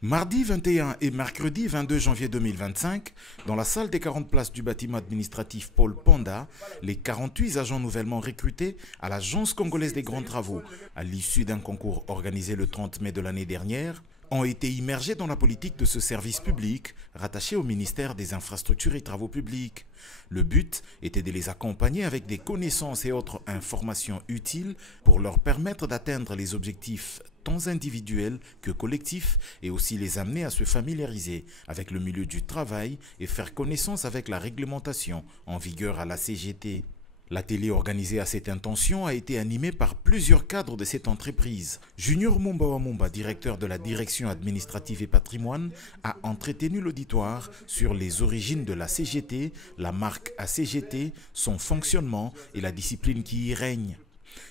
Mardi 21 et mercredi 22 janvier 2025, dans la salle des 40 places du bâtiment administratif Paul Panda, les 48 agents nouvellement recrutés à l'Agence congolaise des grands travaux, à l'issue d'un concours organisé le 30 mai de l'année dernière, ont été immergés dans la politique de ce service public rattaché au ministère des Infrastructures et Travaux publics. Le but était de les accompagner avec des connaissances et autres informations utiles pour leur permettre d'atteindre les objectifs tant individuels que collectifs et aussi les amener à se familiariser avec le milieu du travail et faire connaissance avec la réglementation en vigueur à la CGT. L'atelier organisé à cette intention a été animé par plusieurs cadres de cette entreprise. Junior Mumba, directeur de la direction administrative et patrimoine, a entretenu l'auditoire sur les origines de la CGT, la marque ACGT, son fonctionnement et la discipline qui y règne.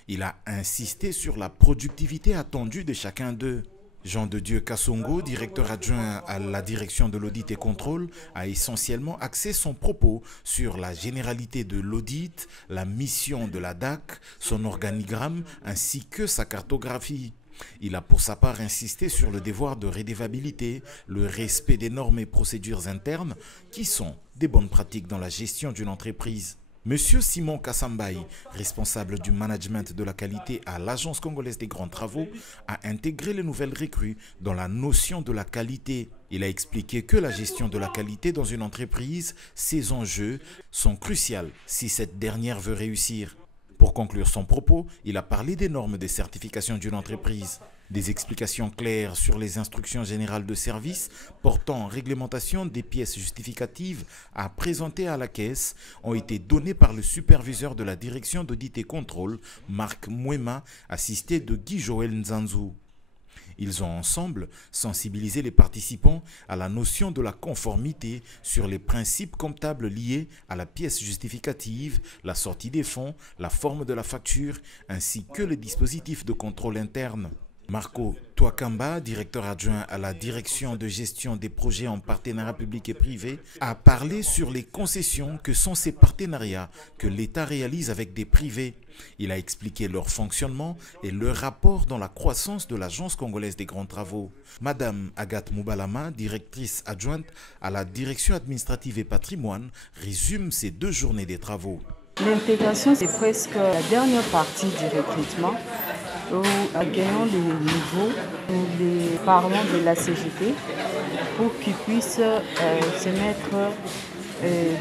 Il a insisté sur la productivité attendue de chacun d'eux. Jean de Dieu Kassongo, directeur adjoint à la direction de l'audit et contrôle, a essentiellement axé son propos sur la généralité de l'audit, la mission de la DAC, son organigramme ainsi que sa cartographie. Il a pour sa part insisté sur le devoir de rédévabilité, le respect des normes et procédures internes qui sont des bonnes pratiques dans la gestion d'une entreprise. Monsieur Simon Kassambaï, responsable du management de la qualité à l'Agence congolaise des grands travaux, a intégré les nouvelles recrues dans la notion de la qualité. Il a expliqué que la gestion de la qualité dans une entreprise, ses enjeux sont cruciaux si cette dernière veut réussir. Pour conclure son propos, il a parlé des normes de certification d'une entreprise. Des explications claires sur les instructions générales de service portant réglementation des pièces justificatives à présenter à la caisse ont été données par le superviseur de la direction d'audit et contrôle, Marc Mouema, assisté de Guy-Joël Nzanzou. Ils ont ensemble sensibilisé les participants à la notion de la conformité sur les principes comptables liés à la pièce justificative, la sortie des fonds, la forme de la facture, ainsi que les dispositifs de contrôle interne. Marco Touakamba, directeur adjoint à la direction de gestion des projets en partenariat public et privé, a parlé sur les concessions que sont ces partenariats que l'État réalise avec des privés. Il a expliqué leur fonctionnement et leur rapport dans la croissance de l'Agence congolaise des grands travaux. Madame Agathe Moubalama, directrice adjointe à la direction administrative et patrimoine, résume ces 2 journées des travaux. L'intégration, c'est presque la dernière partie du recrutement. Nous gagnons les niveaux, nous les parlons de la CGT pour qu'ils puissent se mettre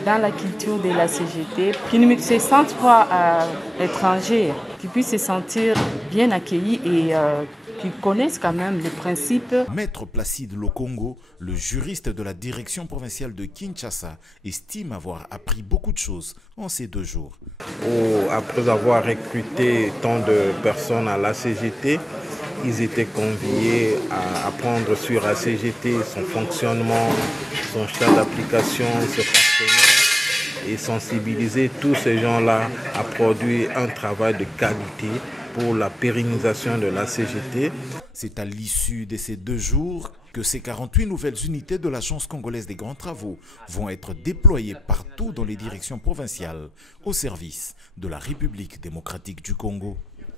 dans la culture de la CGT, qu'ils ne se sentent pas étrangers, qu'ils puissent se sentir bien accueillis et qu'ils connaissent quand même les principes. Maître Placide Lokongo, le juriste de la direction provinciale de Kinshasa, estime avoir appris beaucoup de choses en ces 2 jours. Après avoir recruté tant de personnes à la CGT, ils étaient conviés à apprendre sur la CGT, son fonctionnement, son champ d'application, ses partenaires et sensibiliser tous ces gens-là à produire un travail de qualité pour la pérennisation de la CGT. C'est à l'issue de ces 2 jours que ces 48 nouvelles unités de l'Agence congolaise des grands travaux vont être déployées partout dans les directions provinciales au service de la République démocratique du Congo.